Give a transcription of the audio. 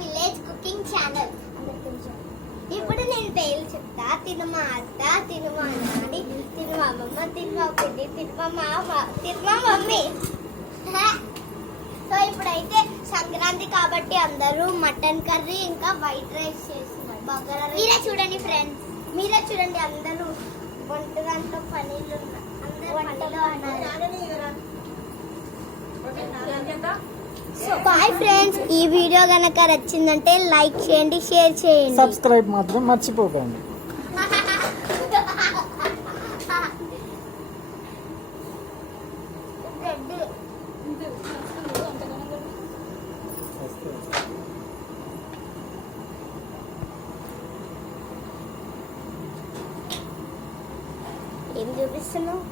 Village cooking channel. ఇప్పుడు నేను పేర్లు చెప్తా. తిను మా అత్త, తిను మా నాని, తిను మా అమ్మమ్మ, తిను మా పిన్ని, తిను మా మామ, తిను మా మమ్మీ. సో ఇప్పుడైతే సంక్రాంతి కాబట్టి అందరూ మటన్ కర్రీ ఇంకా వైట్ రైస్ చేస్తున్నారు. బగారా మీరే చూడండి ఫ్రెండ్స్, మీరే చూడండి. అందరూ వంట దాంట్లో పనీళ్ళు అందరూ వంటలో ఉన్నారు. సో బాయ్ ఫ్రెండ్స్, ఈ వీడియో గనక నచ్చిందంటే లైక్ చేయండి, షేర్ చేయండి, సబ్స్క్రైబ్ మాత్రం మర్చిపోకండి. ఏం చూపిస్తున్నావు?